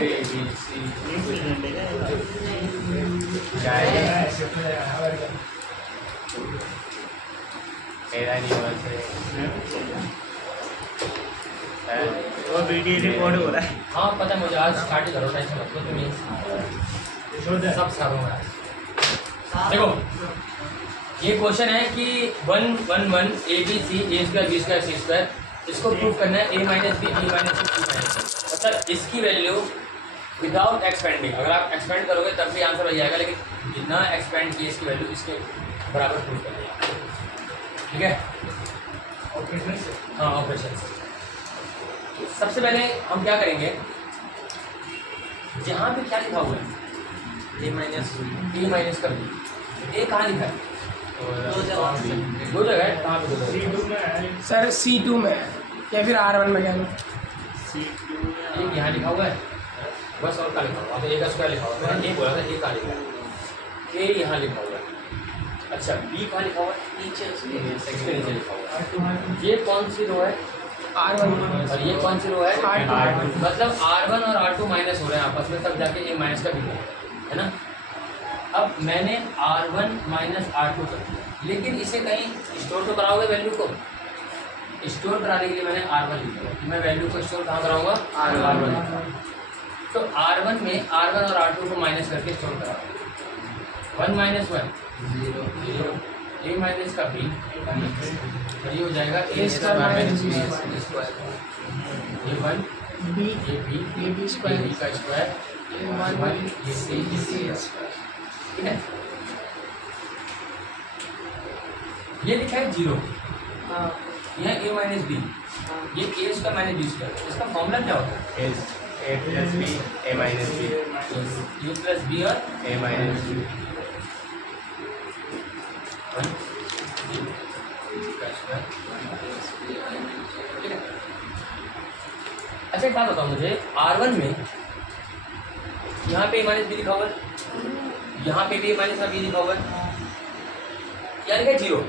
वो video record हो रहा है। हाँ पता है मुझे, आज स्टार्ट ही करो, टेंशन मत लो तुम्हें, सब सारों में। देखो ये क्वेश्चन है कि 1 1 1 a b c a square b square c square, इसको प्रूव करना है a minus b minus c c minus, मतलब इसकी वैल्यू विदाउट एक्सपेंडिंग, अगर आप एक्सपेंड करोगे तब भी आंसर हो जाएगा, लेकिन जितना एक्सपेंड किए इसकी वैल्यू इसके बराबर प्रूव करनी है। ठीक है, हाँ ऑपरेशन। सबसे पहले हम क्या करेंगे, जहाँ पे क्या लिखा हुआ है ए माइनस का बी, ए कहाँ लिखा है? दो जगह है, कहाँ पे दो जगह? सर C2 में या फिर R1 में क्या लो? एक यहाँ लिखा हुआ है बस, और क्या लिखा हुआ है? ए का स्क्वायर लिखा हुआ है, मैंने ए बोला था, ए कहाँ लिखा है? ए यहाँ लिखा हुआ है। अच्छा बी कहाँ लिखा हुआ है? नीचे, इसके नीचे लिखा हुआ है। ये कौन सी रो है? R1 और ये कौन सी रो है? R2। मतलब R1 और R2 माइनस हो रहे हैं आपस में, तब जाके ए माइनस का बी है ना। अब मैंने R1 माइनस R2 कर दिया, लेकिन इसे कहीं स्टोर तो कराओगे वैल्यू को? स्टोर कराने के लिए मैंने R1 लिख दिया, मैं वैल्यू को स्टोर कहाँ कराऊंगा? R1। तो R1 में R1 और R2 को माइनस करके स्टोर कराओ। 1 माइनस 1 0 ए माइनस का बी, और ये हो जाएगा ए स्क्वायर माइनस बी स्क्वायर, ये 1 B ये बी स्क्वायर बी का स्क्वायर, ये 1 ये सी स्क्वायर। ठीक है, ये लिखा है 0, यह ए माइनस बी, ये ए स्क्वायर माइनस बी स्क्वायर, इसका फॉर्मूला क्या होता है? ए प्लस बी ए माइनस बी, ए प्लस बी और ए माइनस बी। ठीक है, अच्छा एक बात बताओ मुझे, R1 में यहाँ पे ए माइनस बी लिखा हुआ है, यहाँ पे भी ए माइनस बी लिखा हुआ है, क्या लिखा है? 0।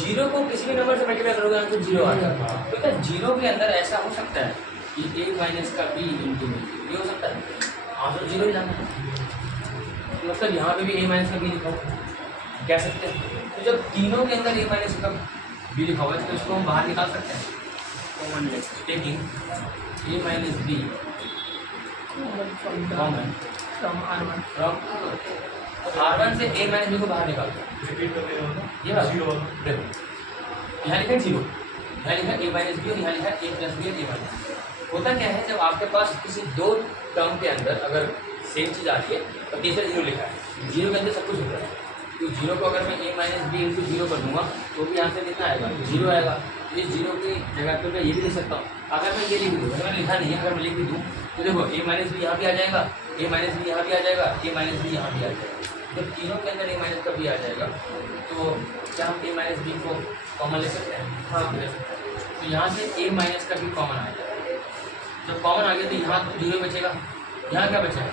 0 को किसी भी नंबर से मल्टीप्लाई करोगे आंसर 0 आ जाएगा। तो क्या 0 के अंदर ऐसा हो सकता है कि ए माइनस का बी इंटू में ये हो सकता है? आंसर 0 ही लाना है, मतलब यहाँ पे भी ए माइनस का बी लिखा हुआ कह सकते हैं। तो जब तीनों के अंदर ए माइनस का बी लिखा हुआ है तो इसको हम बाहर निकाल सकते हैं, common taking a minus b common from R1। From R1 से ए माइनस बी को बाहर निकालते हैं। ये बात देखो, यहाँ लिखा है 0, यहाँ लिखा है ए माइनस बी और यहाँ लिखा है ए प्लस बी और ए माइनस। होता क्या है, जब आपके पास किसी दो टर्म के अंदर अगर सेम चीज़ आ रही है और तीसरा 0 लिखा है, 0 के अंदर सब कुछ होता है, तो 0 को अगर मैं ए माइनस बी इंटू 0 कर दूँगा तो भी आंसर कितना आएगा? 0 आएगा। इस 0 की जगह पर मैं ये भी लिख सकता हूँ, अगर मैं ये लिख दूँ, अगर मैं लिखा नहीं है, अगर मैं लिख भी दूँ तो देखो ए माइनस बी यहाँ भी आ जाएगा, ए माइनस बी यहाँ भी आ जाएगा, ए माइनस बी यहाँ भी आ जाएगा। जब तीनों के अंदर ए माइनस का बी आ जाएगा तो क्या हम ए माइनस बी को कॉमन ले सकते हैं? हाँ ले सकते हैं। तो यहाँ से ए माइनस का भी कॉमन आ जाएगा। जब कॉमन आ गया तो यहाँ 0 बचेगा, यहाँ क्या बचेगा?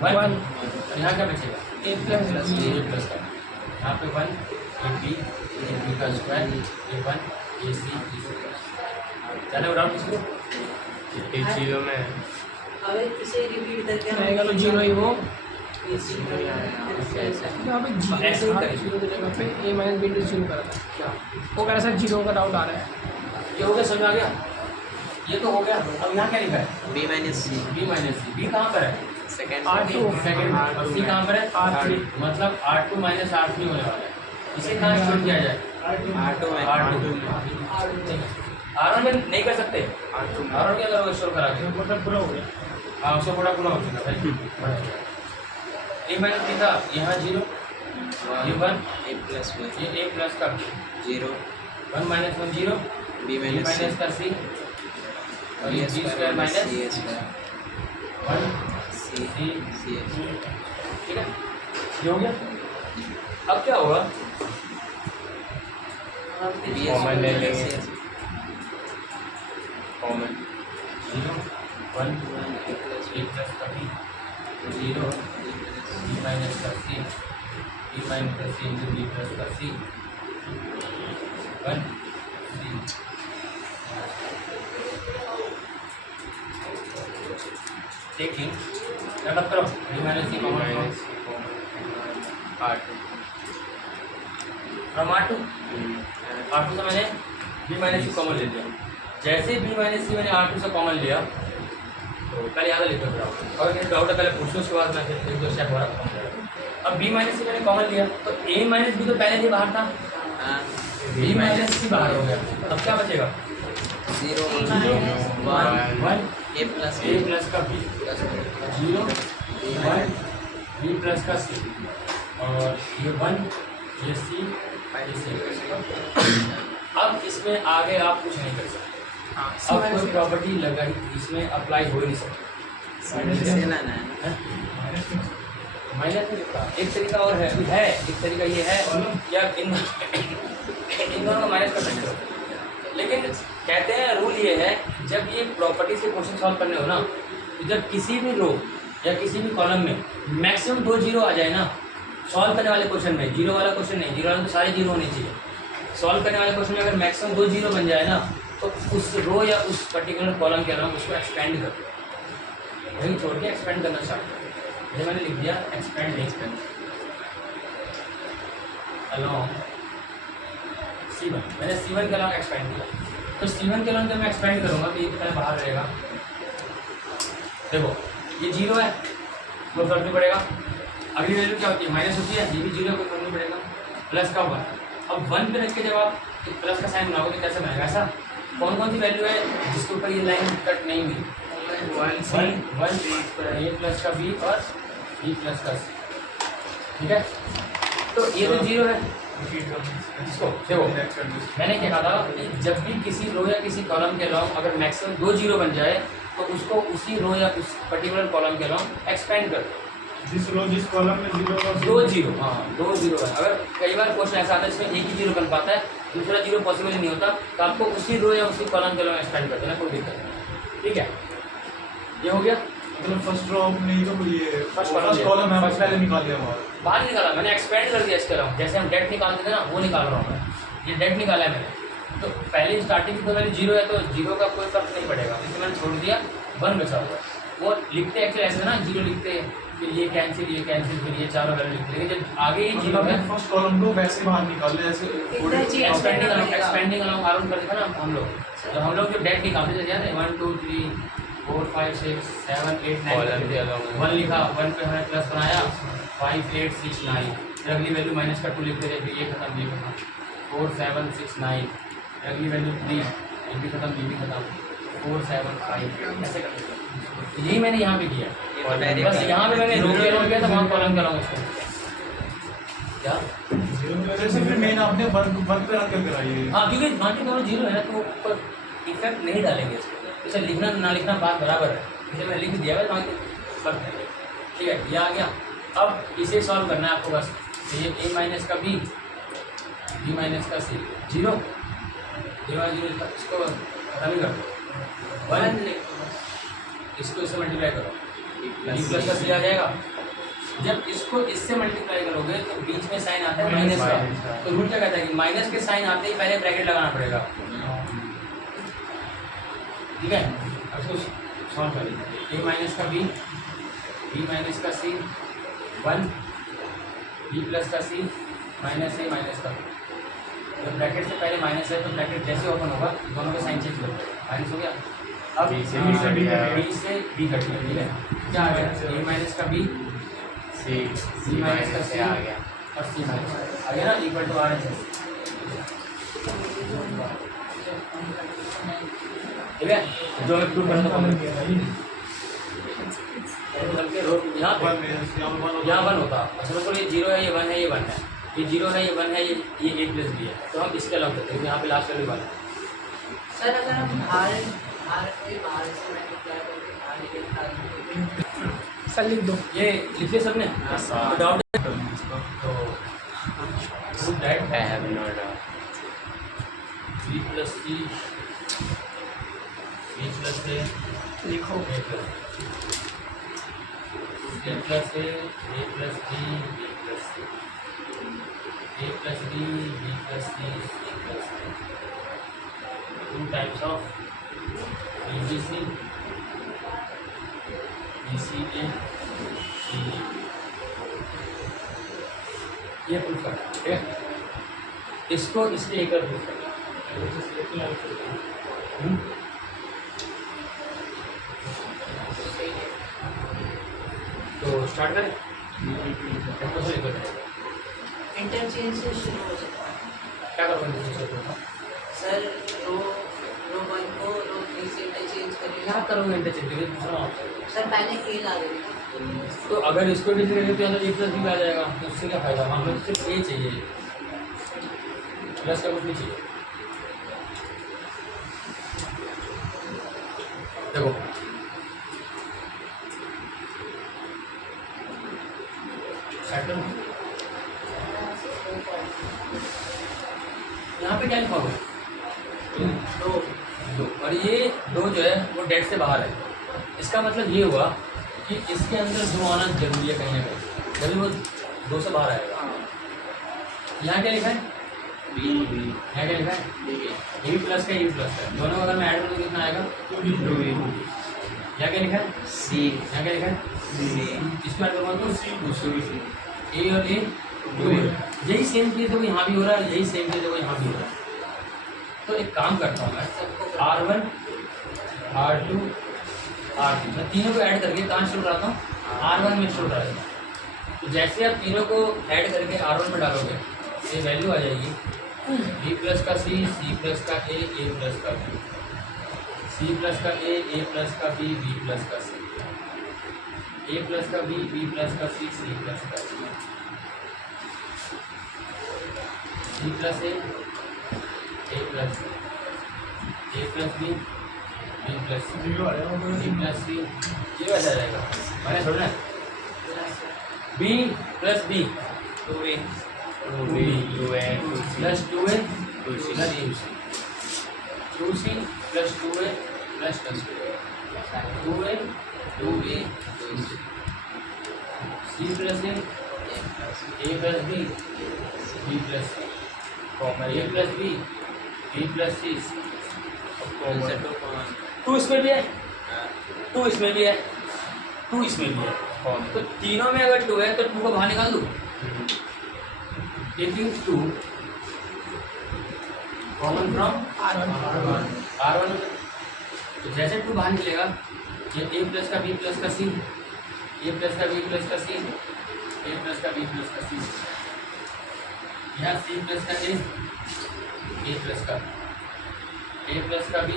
1, और यहाँ क्या बचेगा? ए प्लस बी। ए प्लस का, यहाँ पे 1 ए बी का स्क्वायर, ए 1 ए सी चलो डाउट किसको? 0 में इसे रिपीट करके रहेगा तो 0 ही वो। ऐसे यहाँ पे 0 ही करेंगे। की जगह पे ए माइनस बी इंटू 0 करा था, क्या वो कह रहा सर 0 का डाउट आ रहा है। ये हो गया, समझ आ गया? ये तो हो गया। अब यहाँ क्या लिखा है? बी माइनस सी बी कहाँ पर है? सेकेंड R2 सेकंड, और सी कहाँ पर है? R3। मतलब R2 माइनस R3 होने वाला है। इसे कहाँ स्टोर किया जाए? R2 में R2 R1 में नहीं कर सकते, R1 क्या करोगे स्टोर करा के? मतलब पूरा हो गया। हाँ उसका बड़ा गुना हो चुका भाई। ए माइनस बी था, यहाँ 0, ये 1, ए प्लस बी ये ए प्लस का 0 1 माइनस 1 0, बी बी माइनस का सी, और ये बी स्क्वायर माइनस 1 सी ठीक है, ये हो गया। अब क्या होगा? कॉमन ले लेंगे, कॉमन 0 1 ए प्लस का बी 0 बी माइनस का सी, बी माइनस का सी इंटू बी प्लस का सी 1 सी। टेकिंग क्या करो b minus c b common minus c common R2 from R2 R2 से मैंने बी माइनस सी कॉमन ले लिया। जैसे बी माइनस सी मैंने R2 से कॉमन लिया तो पहले याद लिखो और मेरे डाउट है पहले पूछो उसके बाद मैं फिर एक दो स्टेप और खत्म करूँगा। अब बी माइनस सी मैंने कॉमन लिया तो ए माइनस बी तो पहले से बाहर था, बी माइनस सी बाहर हो गया, अब क्या बचेगा 0 one A plus A B plus का B plus 0 one B plus का सी और ये वन ये सी ये सी। अब इसमें आगे आप कुछ नहीं कर सकते, अब कोई प्रॉपर्टी लगा इसमें अप्लाई हो ही नहीं सकती। से ना ना माइनस में लिखा एक तरीका और है एक तरीका ये है कि आप इन दोनों को माइनस कर सकते हो, लेकिन कहते हैं रूल ये है जब ये प्रॉपर्टी से क्वेश्चन सॉल्व करने हो ना तो जब किसी भी रो या किसी भी कॉलम में मैक्सिमम 2 जीरो आ जाए ना, सॉल्व करने वाले क्वेश्चन में जीरो वाला क्वेश्चन नहीं, जीरो वाला तो सारे जीरो होने चाहिए। सॉल्व करने वाले क्वेश्चन में अगर मैक्सिमम 2 जीरो बन जाए ना तो उस रो या उस पर्टिकुलर कॉलम के अलावा उसको एक्सपेंड कर दो, वहीं छोड़ के एक्सपेंड करना स्टार्ट करो। ये मैंने लिख दिया एक्सपेंड अलॉन्ग C1, मैंने C1 के अलावा एक्सपेंड किया तो C1 के अलावा जब मैं एक्सपेंड करूँगा तो ये पहले बाहर रहेगा। देखो ये जीरो है कोई फर्क नहीं पड़ेगा, अगली वैल्यू क्या होती है माइनस होती है, ये भी जीरो कोई फर्क नहीं पड़ेगा, प्लस का 1। अब 1 पे रख के जब आप प्लस का साइन बनाओगे तो कैसे बनेगा ऐसा, कौन कौन सी वैल्यू है जिसके ऊपर ये लाइन कट नहीं हुई, 1 ए प्लस का बी और बी प्लस का सी, ठीक है। तो ये तो जीरो है, इसको देखो मैंने क्या कहा था जब भी किसी रो या किसी कॉलम के अलॉन्ग अगर मैक्सिमम 2 जीरो बन जाए तो उसको उसी रो या उस पर्टिकुलर कॉलम के अलॉन्ग एक्सपेंड कर दो। जिस कॉलम में 0 2 जीरो, हाँ 2 जीरो है। अगर कई बार क्वेश्चन ऐसा आता है इसमें एक ही जीरो बन पाता है, दूसरा जीरो पॉसिबल ही नहीं होता, तो आपको उसी रो या उसी कॉलम के अलॉन्ग एक्सपेंड कर देना, कोई दिक्कत नहीं, ठीक है। ये हो गया मतलब फर्स्ट रो नहीं तो ये फर्स्ट कॉलम है पहले निकाल दिया बाहर निकाला मैंने, एक्सपेंड कर दिया इसके अलावा, जैसे हम डेट निकालते थे ना वो निकाल रहा हूँ मैं, ये डेट निकाला है मैंने। तो पहले स्टार्टिंग तो मैंने जीरो है तो जीरो का कोई फर्क नहीं पड़ेगा, इसलिए मैंने छोड़ दिया 1 बचा हुआ है। वो लिखते एक्चुअली ऐसे ना जीरो लिखते फिर ये कैंसिल फिर ये चारों वैल्यू लिखते, लेकिन जब आगे ये जीरो है फर्स्ट कॉलम को वैसे बाहर निकाल ले ऐसे एक्सपेंडिंग अलॉन्ग आराम करते थे ना हम लोग, तो हम लोग जो डेट निकालते थे याद है 1 2 3 4 5 6 7 8 कॉलम के 9 अलॉन्ग 1 लिखा, 1 पे हमने प्लस बनाया 5 8 6 9, फिर अगली वैल्यू माइनस का 2 लिखते थे, फिर ये खत्म ये खत्म 4 7 6 9, अगली वैल्यू 3 ये भी खत्म ये भी खत्म 4 7 5 ऐसे करते थे। यही मैंने यहाँ पे किया, बस यहाँ पे मैंने रो के अलॉन्ग किया था, वहाँ कॉलम के अलॉन्ग उसको क्या जैसे फिर मेन आपने 1 पे रख कर कराइए। हाँ क्योंकि बाकी दोनों जीरो है ना तो ऊपर इफेक्ट नहीं डालेंगे इसको, इसे लिखना ना लिखना बात बराबर है, इसे मैंने लिख दिया है बाकी फर्क नहीं, ठीक है। ये आ गया, अब इसे सॉल्व करना है आपको बस, तो ये a माइनस का b माइनस का c जीरो इसको खत्म ही कर दो 1, इसको इससे मल्टीप्लाई करो b प्लस का c आ जाएगा। जब इसको इससे मल्टीप्लाई करोगे तो बीच में साइन आता है माइनस का, तो रूल क्या कहता है कि माइनस के साइन आते ही पहले ब्रैकेट लगाना पड़ेगा, ठीक है। अब इसको सॉल्व करिए, a माइनस का b माइनस का c 1 b प्लस का c माइनस a माइनस का b। जब ब्रैकेट से पहले माइनस है तो ब्रैकेट जैसे ओपन होगा दोनों के साइन चेंज करते हैं, माइनस हो गया। अब B से B कट गया। b से b कट गया, ठीक है। क्या आ गया a माइनस का b C माइनस का C आ गया और c माइनस आ गया ना, इक्वल टू r है, ठीक है। जो मैं प्रूव करना था यहाँ पे यहाँ 1 होता, अच्छा तो ये 0 है ये 1 है ये 1 है, ये 0 है ये 1 है ये a प्लस b है, तो हम इसके अलग करते हैं, यहाँ पे लास्ट वैल्यू 1 है। सर अगर हम बाहर से मल्टीप्लाई करके सर लिख दो। ये लिखे सबने हाँ। डाउट तो that I have no doubt. b plus c b plus a लिखो a plus a plus b b plus c a plus b b plus c c plus d 2 times of abc BCA CE ये proof करना, ठीक है। इसको इसके एक और proof करना। तो स्टार्ट करें। इंटरचेंज से शुरू हो सकता है क्या करोगे? सर। रो रो 1 को रो 3 से इंटरचेंज करेंगे। क्या करोगे इंटरचेंज करके? दूसरा ऑप्शन। सर पहले ए ला देंगे। तो अगर इसको इंटरचेंज करेंगे तो यहाँ तो ए प्लस बी आ जाएगा, तो उससे क्या फायदा? हमें तो सिर्फ ए चाहिए, प्लस का कुछ नहीं चाहिए। देखो यहाँ पे क्या लिखा होगा? दो, और ये दो जो है वो डेट से बाहर है। इसका मतलब ये हुआ कि इसके अंदर दो आना जरूरी है, कहीं ना कहीं जरूरी वो दो से बाहर आएगा। यहाँ क्या लिखा है? यहाँ क्या लिखा है? ए प्लस का, ए प्लस का, दोनों अगर मैं ऐड करूँ तो कितना आएगा? 2A। यहाँ क्या लिखा है? C यहाँ क्या लिखा है? इसको ऐड करूँगा तो ए और ए 2A। यही सेम चीज़ देखो यहाँ भी हो रहा है, यही सेम चीज़ देखो यहाँ भी हो रहा है। तो एक काम करता हूँ मैं, R1 R2 R3 मैं तीनों को ऐड करके कहाँ शुरू कराता हूँ? R1 में शुरू करा देता हूँ। तो जैसे आप तीनों को ऐड करके R1 में डालोगे ये वैल्यू आ जाएगी B प्लस का C, C प्लस का A, A प्लस का B, C प्लस का A, A प्लस का B, B प्लस का C, A प्लस का B, B प्लस का C, C प्लस का C, C plus A, A plus B, A plus B, B plus C, B plus C, ये वैसा रहेगा। मैंने छोड़ना है B plus B 2A 2B 2A 2C plus 2A 2C plus 2C plus 2A plus 2A 2B 2C, C plus A plus B, B plus C, A plus B, B plus C, से 2 common 2 इसमें भी है, 2 इसमें भी है, 2 इसमें भी है। तो तीनों में अगर 2 है तो 2 को बाहर निकाल दूँ। Taking 2 कॉमन फ्रॉम R1, तो जैसे 2 बाहर निकलेगा ये A प्लस का B प्लस का C, A प्लस का B प्लस का C, A प्लस का B प्लस का C, यहाँ C प्लस का A, A प्लस का A प्लस का B,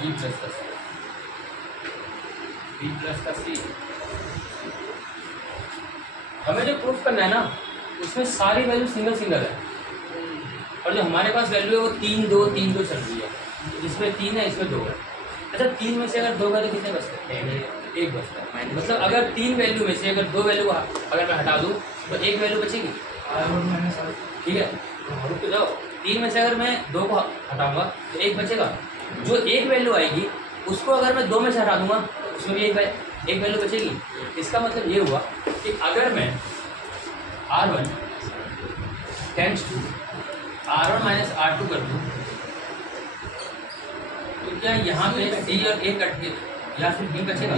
B प्लस का C, B प्लस का C। हमें जो प्रूफ करना है ना उसमें सारी वैल्यू सिंगल सिंगल है, और जो हमारे पास वैल्यू है वो 3 2 3 2 चल रही है। इसमें 3 है, इसमें 2 है। अच्छा 3 में से अगर 2 का तो कितने बचते हैं? 1 बचता है। मतलब अगर 3 वैल्यू में से अगर 2 वैल्यू अगर मैं हटा दूँ तो 1 वैल्यू बचेगी। ठीक है, रुक तो जाओ। 3 में से अगर मैं 2 को हटाऊंगा तो 1 बचेगा। जो 1 वैल्यू आएगी उसको अगर मैं 2 में से हटा दूंगा उसमें भी एक वैल्यू बचेगी। इसका मतलब ये हुआ कि अगर मैं R1 tends to R1 minus R2 कर दूँ तो क्या यहाँ पे C और A कट के या फिर B बचेगा?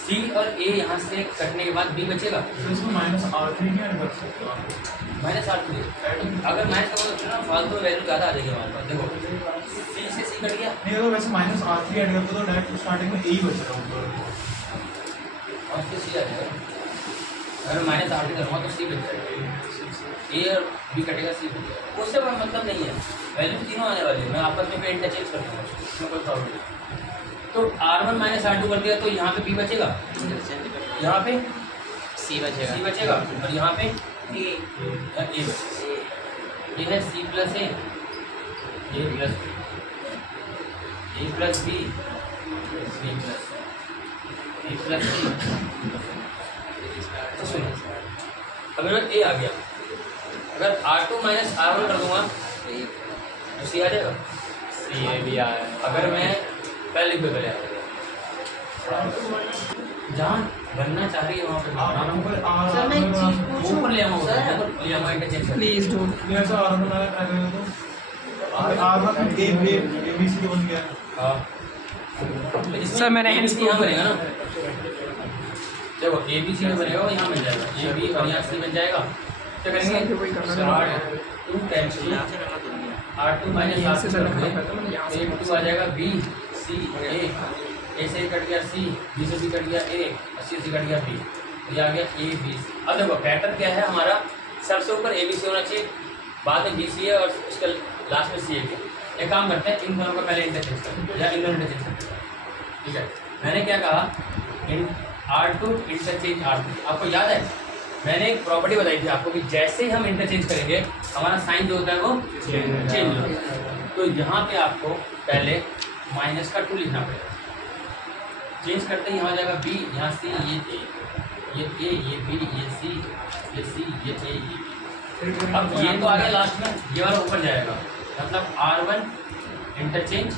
C और A यहाँ से कटने के बाद B बचेगा। तो इसमें माइनस R3 नहीं ऐड कर सकते हो? माइनस R2 अगर माइनस का मतलब ना फालतू वैल्यू ज़्यादा आ जाएगी हमारे पास। देखो C से C कट गया, नहीं अगर वैसे माइनस R3 ऐड करते तो डायरेक्ट स्टार्टिंग में A ही बच रहा ऊपर। और फिर C आ जाएगा। अगर माइनस R2 करूँगा तो C बच जाएगा, A और B कटेगा, C बच जाएगा। उससे कोई मतलब नहीं है, वैल्यू तीनों आने वाली है। मैं आपस में इंटरचेंज कर दूँगा, उसमें कोई प्रॉब्लम नहीं। तो R1 माइनस R2 कर दिया तो यहाँ पे B बचेगा, यहाँ पे C बचेगा, C बचेगा, और यहाँ पे A बचेगा। ये है C plus A, A plus B, A plus B, B plus B plus C। तो सुनो, अभी मैं A आ गया, अगर R2 माइनस R1 कर दूंगा तो C आ जाएगा। C भी आया। अगर मैं पहले लिख पहले जहाँ बनना चाह रही है वहाँ पे सर मैं एक चीज पूछूं? ऊपर ले आऊँ, सर ले आऊँ इंटरचेंज। Please don't. ऐसा R1 बनाया ट्राई करें तो R1 A B C बन गया। हाँ, तो सर, मैंने ABC यहाँ बनेगा ना, देखो ABC में बनेगा वो यहाँ बन जाएगा, ए बी और यहाँ C बन जाएगा। क्या करेंगे, वही करना है। R2 टाइम्स यहाँ से करना दूंगी R2 माइनस यहाँ से R2 select कर करता हूँ, मैंने यहाँ से दें, A2 आ जाएगा B C A से कट गया C, B से B कट गया A और C से कट गया B, ये आ गया A B C। अब देखो पैटर्न क्या है हमारा, सबसे ऊपर A B C होना चाहिए, बाद में B C है और उसके लास्ट में C है। एक काम करते हैं, इन दोनों का पहले इंटरचेंज करते हैं या इन दोनों इंटरचेंज करते हैं, ठीक है। मैंने क्या कहा, इन R2 इंटरचेंज R3, आपको याद है मैंने एक प्रॉपर्टी बताई थी आपको कि जैसे ही हम इंटरचेंज करेंगे हमारा साइन जो होता है वो चेंज होता है। तो यहाँ पे आपको पहले माइनस का 2 लिखना पड़ेगा, चेंज करते ही यहाँ जाएगा B, यहाँ C, ये A, ये B, ये C, ये C, ये A, ये B। अब ये तो आ गया लास्ट में, ये वाला ऊपर जाएगा, मतलब R1 इंटरचेंज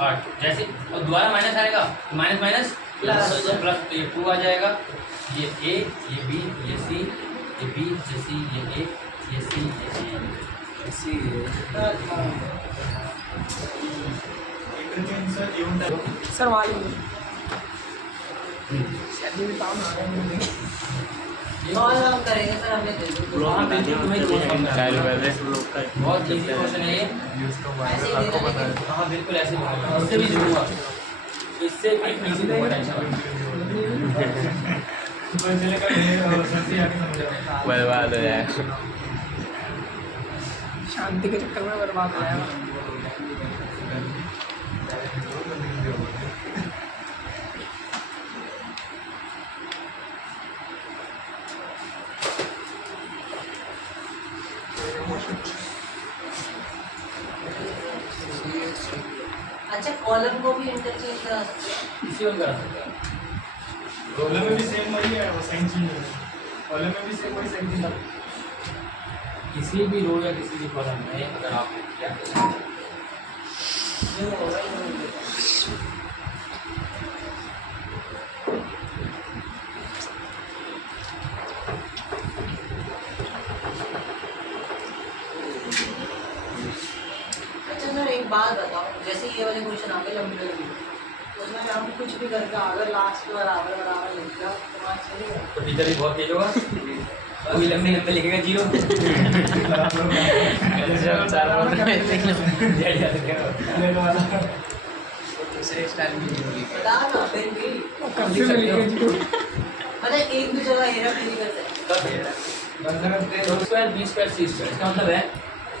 R2, जैसे और दोबारा माइनस आएगा तो माइनस माइनस प्लस, तो ये 2 आ जाएगा, ये A, ये B, ये C, ये B, ये C, ये A, ये C, ये A, interchange sir even type sir वहाँ लिखिए। शादी में काम आ रहा है मुझे। कॉल हम करेंगे सर, हमने दे दो। हाँ बिल्कुल, तुम्हें रोज कम करना है। बहुत इजी क्वेश्चन है ये। ऐसे ही दे देंगे। हाँ बिल्कुल ऐसे ही, इससे भी दूंगा, इससे भी इजी दूंगा, टेंशन मत। तो चलेगा ये सर से आके समझाओ। बर्बाद हो जाए। शांति के चक्कर में बर्बाद हो जाएगा। अच्छा, कॉलम को भी इंटरचेंज करा सकते हैं। इसी में करा सकते हैं। कॉलम में भी सेम वही है, वो साइन चेंज है। कॉलम में भी सेम वही साइन चेंज है। किसी भी रो या किसी भी कॉलम में अगर आपने किया तो अच्छा सर, एक बात बताओ, जैसे ये वाले क्वेश्चन आ गए लंबी लंबी, उसमें हम कुछ भी करके अगर लास्ट बराबर बराबर लिख दिया तो वहाँ चलेगा। तो टीचर भी बहुत तेज होगा, अभी लंबे लंबे लिखेगा 0। दूसरे स्टाइल में बता ना फिर भी, कर्फ्यू में लिखे जीरो। मतलब एक भी जगह हेरा फेरी करते हैं। दो square b square c square, इसका मतलब है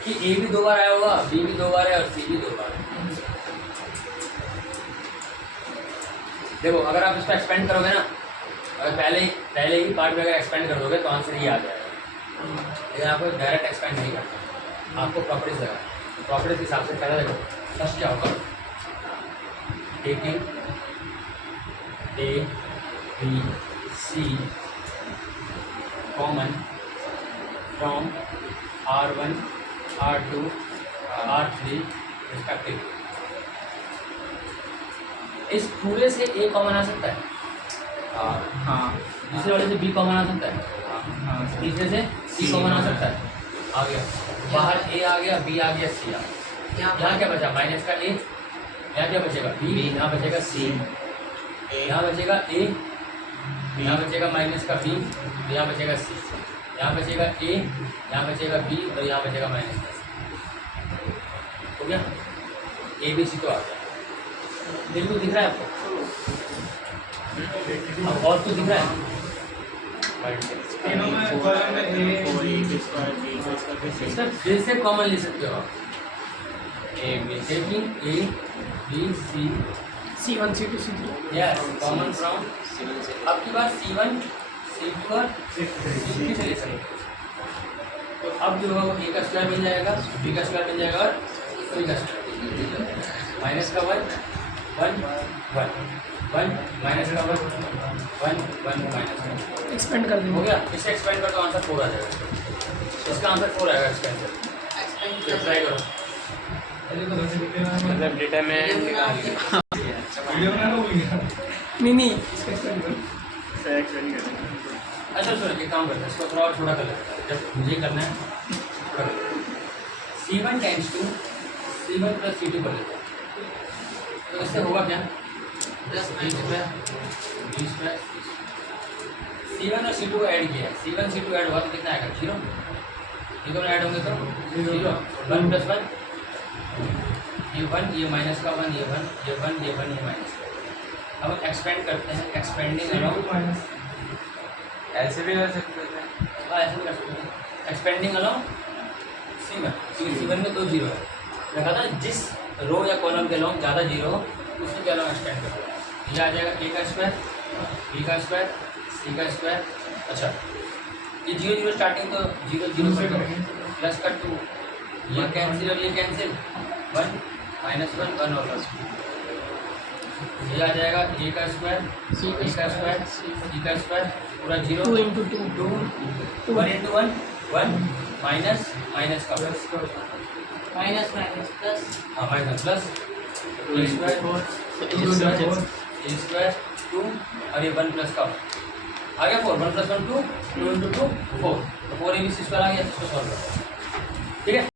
कि ए भी 2 बार आया होगा, बी भी 2 बार है और सी भी 2 बार है। देखो अगर आप इसको एक्सपेंड करोगे ना, अगर पहले ही पार्ट में अगर एक्सपेंड कर दोगे तो आंसर ये आ जाएगा, लेकिन आपको डायरेक्ट एक्सपेंड नहीं करना, आपको प्रॉपर्टीज लगा, प्रॉपर्टीज के हिसाब से पहले देखो फर्स्ट क्या होगा, taking a b c common from R1 R2 R3 respectively. इस पूरे से A कॉमन आ सकता है, हाँ दूसरे वाले से B कॉमन आ सकता है, हाँ तीसरे से C कॉमन आ सकता है, आ गया बाहर A आ गया, B आ गया, C आ गया। यहाँ क्या बचा, माइनस का A, यहाँ क्या बचेगा B, यहाँ बचेगा C, यहाँ बचेगा A, यहाँ बचेगा माइनस का B, यहाँ बचेगा C, यहाँ बचेगा A, यहाँ बचेगा B और यहाँ बचेगा माइनस का C। हो गया, A B C तो आ गया। बिल्कुल दिख रहा है आपको, अब और कुछ दिख रहा है, तीनों में कॉलम में इसका फिर से कॉमन ले सकते हो आप, a b taking a b c C1 C2 C3। Yes common from, अब की बार C1 C2 और C3 से ले सकते हो। तो अब जो होगा वो ए का स्क्वायर मिल जाएगा, बी का स्क्वायर मिल जाएगा और सी का स्क्वायर, माइनस का 1 1 1 1 माइनस का 1 1 1 माइनस का एक्सपेंड कर हो देंगे। गया। इसे एक्सपेंड कर तो आंसर 4 आ जाएगा, इसका आंसर 4 आएगा एक्सपेंड से। एक्सपेंड ट्राई करो, मतलब डिटरमिनेंट निकाल लिया। वीडियो में ना भूलिएगा। नहीं इसका एक्सपेंड करो। अच्छा सर ये काम करते हैं, इसको थोड़ा और छोटा कर लेते हैं, जब मुझे करना है छोटा कर लेते हैं। C1 tense to C1 plus C2 कर लेते हैं, तो इससे होगा क्या, plus b square b square C1 और C2 को ऐड किया, C1 C2 ऐड हुआ तो कितना आएगा 0, ये दोनों ऐड होंगे तो 0, 1 प्लस 1 ये 1 ये माइनस का 1 ये 1 ये 1 ये 1 ये माइनस। अब हम एक्सपेंड करते हैं, एक्सपेंडिंग अलोंग माइनस ऐसे भी कर सकते थे। ऐसे भी कर सकते हैं, एक्सपेंडिंग अलोंग C1 क्योंकि C1 में 2 जीरो है, देखा था जिस रो या कॉलम के अलोंग ज़्यादा जीरो हो उसी के अलोंग एक्सपेंड करो। ये आ जाएगा a का स्क्वायर b का स्क्वायर c का स्क्वायर। अच्छा ये 0 0 स्टार्टिंग तो 0 0 से प्लस का 2 ये कैंसिल और ये कैंसिल 1 माइनस 1 1 और प्लस 2 ये आ जाएगा a का स्क्वायर C b का स्क्वायर c का स्क्वायर पूरा 0 2 इंटू 2 2 1 इंटू 1 1 माइनस माइनस का प्लस माइनस माइनस प्लस हाँ माइनस प्लस a स्क्वायर 2 और ये 1 प्लस का आ गया 4 1 प्लस 1 2 2 इंटू 2 4 तो 4 ABC स्क्वायर आ गया, इसको सॉल्व करते हैं। ठीक है।